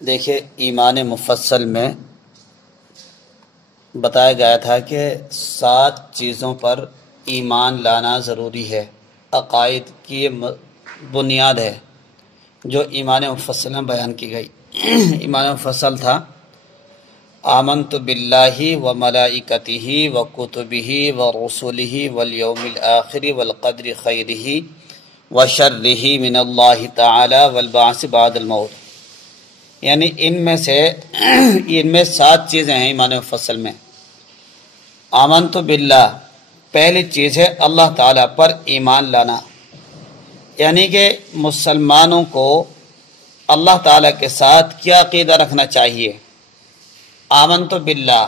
دیکھیے ایمان مفصل میں بتایا گیا تھا کہ 7 چیزوں پر ایمان لانا ضروری ہے، عقائد کی بنیاد ہے جو ایمان مفصل میں بیان کی گئی۔ ایمان مفصل تھا آمنت باللہ و ملائکتہ و کتبہ و رسلہ والیوم الآخر والقدر خیرہ و شرہ من اللہ تعالی والبعث بعد الموت، یعنی ان میں 7 چیزیں ہیں ایمان مفصل میں۔ آمنت باللہ پہلی چیز ہے اللہ تعالیٰ پر ایمان لانا، یعنی کہ مسلمانوں کو اللہ تعالیٰ کے ساتھ کیا عقیدہ رکھنا چاہیے۔ آمنت باللہ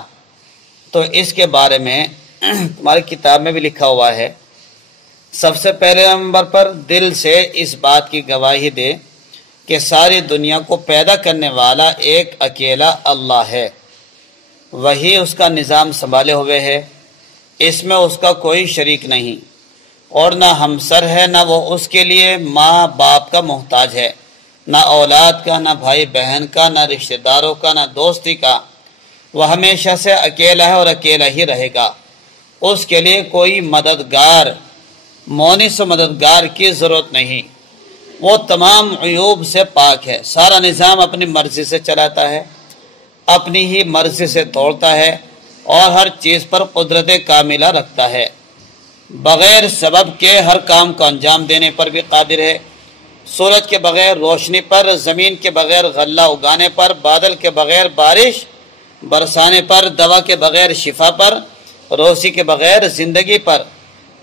تو اس کے بارے میں تمہاری کتاب میں بھی لکھا ہوا ہے، سب سے پہلے نمبر پر دل سے اس بات کی گواہی دے کہ ساری دنیا کو پیدا کرنے والا ایک اکیلا اللہ ہے، وہی اس کا نظام سنبھالے ہوئے ہے، اس میں اس کا کوئی شریک نہیں، اور نہ ہمسر ہے، نہ وہ اس کے لیے ماں باپ کا محتاج ہے، نہ اولاد کا، نہ بھائی بہن کا، نہ رشتہ داروں کا، نہ دوستی کا۔ وہ ہمیشہ سے اکیلا ہے اور اکیلا ہی رہے گا، اس کے لیے کوئی مددگار، مونس و مددگار کی ضرورت نہیں۔ وہ تمام عیوب سے پاک ہے، سارا نظام اپنی مرضی سے چلاتا ہے، اپنی ہی مرضی سے توڑتا ہے، اور ہر چیز پر قدرت کاملہ رکھتا ہے، بغیر سبب کے ہر کام کو انجام دینے پر بھی قادر ہے۔ سورج کے بغیر روشنی پر، زمین کے بغیر غلہ اگانے پر، بادل کے بغیر بارش برسانے پر، دوا کے بغیر شفا پر، روزی کے بغیر زندگی پر،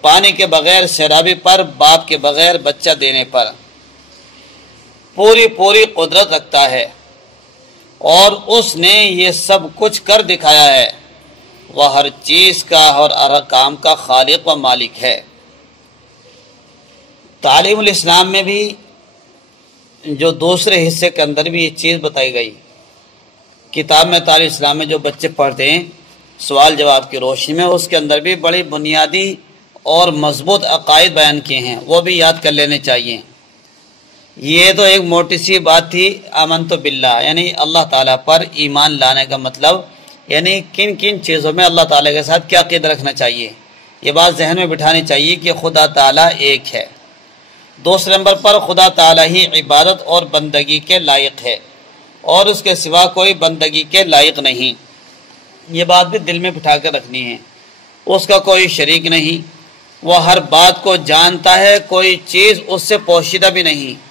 پانی کے بغیر سیلابی پر، باپ کے بغیر بچہ دینے پر پوری قدرت رکھتا ہے، اور اس نے یہ سب کچھ کر دکھایا ہے۔ وہ ہر چیز کا اور ہر کام کا خالق و مالک ہے۔ تعلیم الاسلام میں بھی جو دوسرے حصے کے اندر بھی یہ چیز بتائی گئی، کتاب میں تعلیم الاسلام میں جو بچے پڑھتے ہیں سوال جواب کی روشنی میں، اس کے اندر بھی بڑی بنیادی اور مضبوط عقائد بیان کیے ہیں، وہ بھی یاد کر لینے چاہیے۔ یہ تو ایک موٹی سی بات تھی آمنت باللہ، یعنی اللہ تعالیٰ پر ایمان لانے کا مطلب، یعنی کن کن چیزوں میں اللہ تعالیٰ کے ساتھ کیا عقیدہ رکھنا چاہیے، یہ بات ذہن میں بٹھانی چاہیے کہ خدا تعالیٰ ایک ہے۔ دوسرے نمبر پر خدا تعالیٰ ہی عبادت اور بندگی کے لائق ہے، اور اس کے سوا کوئی بندگی کے لائق نہیں، یہ بات بھی دل میں بٹھا کر رکھنی ہے۔ اس کا کوئی شریک نہیں، وہ ہر بات کو جانتا ہے، کوئی چیز اس سے پوشیدہ بھی نہیں،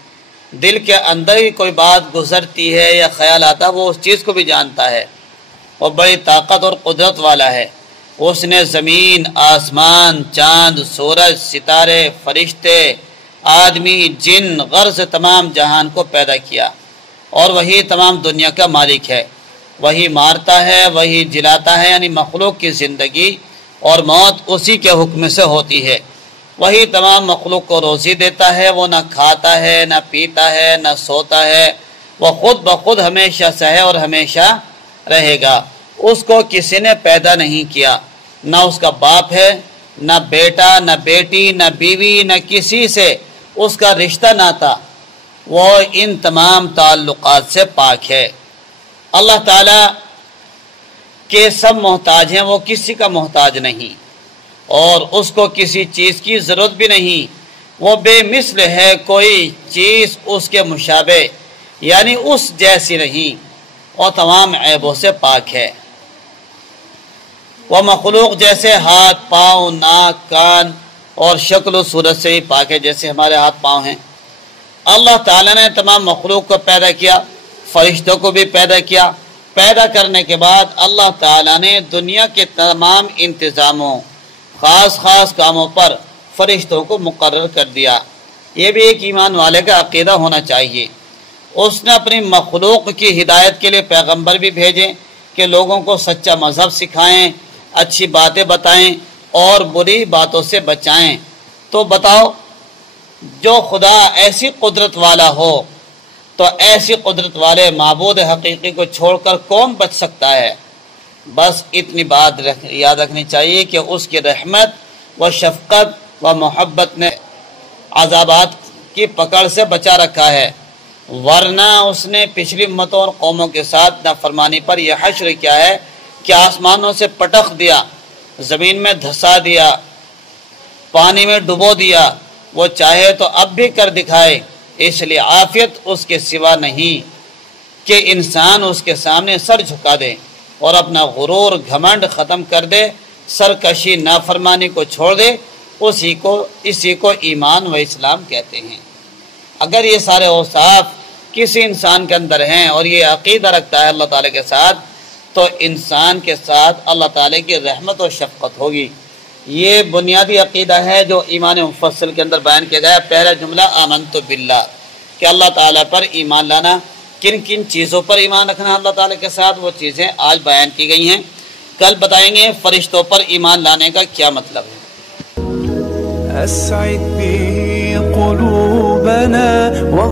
دل کے اندر ہی کوئی بات گزرتی ہے یا خیال آتا وہ اس چیز کو بھی جانتا ہے۔ وہ بڑی طاقت اور قدرت والا ہے، اس نے زمین، آسمان، چاند، سورج، ستارے، فرشتے، آدمی، جن، غرض تمام جہان کو پیدا کیا، اور وہی تمام دنیا کا مالک ہے۔ وہی مارتا ہے، وہی جلاتا ہے، یعنی مخلوق کی زندگی اور موت اسی کے حکم سے ہوتی ہے۔ وہی تمام مخلوق کو روزی دیتا ہے، وہ نہ کھاتا ہے، نہ پیتا ہے، نہ سوتا ہے، وہ خود بخود ہمیشہ سے ہے اور ہمیشہ رہے گا۔ اس کو کسی نے پیدا نہیں کیا، نہ اس کا باپ ہے، نہ بیٹا، نہ بیٹی، نہ بیوی، نہ کسی سے اس کا رشتہ ناتا، وہ ان تمام تعلقات سے پاک ہے۔ اللہ تعالیٰ کے سب محتاج ہیں، وہ کسی کا محتاج نہیں، اور اس کو کسی چیز کی ضرورت بھی نہیں، وہ بے مثل ہے، کوئی چیز اس کے مشابہ یعنی اس جیسی نہیں، اور تمام عیبوں سے پاک ہے۔ وہ مخلوق جیسے ہاتھ، پاؤں، ناک، کان اور شکل و صورت سے ہی پاک ہے، جیسے ہمارے ہاتھ پاؤں ہیں۔ اللہ تعالیٰ نے تمام مخلوق کو پیدا کیا، فرشتوں کو بھی پیدا کیا۔ پیدا کرنے کے بعد اللہ تعالیٰ نے دنیا کے تمام انتظاموں، خاص کاموں پر فرشتوں کو مقرر کر دیا۔ یہ بھی ایک ایمان والے کا عقیدہ ہونا چاہیے۔ اس نے اپنی مخلوق کی ہدایت کے لیے پیغمبر بھی بھیجے کہ لوگوں کو سچا مذہب سکھائیں، اچھی باتیں بتائیں اور بری باتوں سے بچائیں۔ تو بتاؤ، جو خدا ایسی قدرت والا ہو تو ایسی قدرت والے معبود حقیقی کو چھوڑ کر کون بچ سکتا ہے؟ بس اتنی بات یاد رکھنی چاہیے کہ اس کی رحمت و شفقت و محبت نے عذابات کی پکڑ سے بچا رکھا ہے، ورنہ اس نے پچھلی امتوں اور قوموں کے ساتھ نافرمانی پر یہ حشر کیا ہے کہ آسمانوں سے پٹخ دیا، زمین میں دھسا دیا، پانی میں ڈبو دیا، وہ چاہے تو اب بھی کر دکھائے۔ اس لیے عافیت اس کے سوا نہیں کہ انسان اس کے سامنے سر جھکا دے اور اپنا غرور گھمنڈ ختم کر دے، سرکشی نافرمانی کو چھوڑ دے، اسی کو ایمان و اسلام کہتے ہیں۔ اگر یہ سارے اوصاف کسی انسان کے اندر ہیں اور یہ عقیدہ رکھتا ہے اللہ تعالیٰ کے ساتھ، تو انسان کے ساتھ اللہ تعالیٰ کی رحمت و شفقت ہوگی۔ یہ بنیادی عقیدہ ہے جو ایمان مفصل کے اندر بیان کیا گیا۔ پہلا جملہ آمنت باللہ، کہ اللہ تعالیٰ پر ایمان لانا، کن کن چیزوں پر ایمان رکھنا اللہ تعالیٰ کے ساتھ، وہ چیزیں آج بیان کی گئی ہیں۔ کل بتائیں گے فرشتوں پر ایمان لانے کا کیا مطلب ہے۔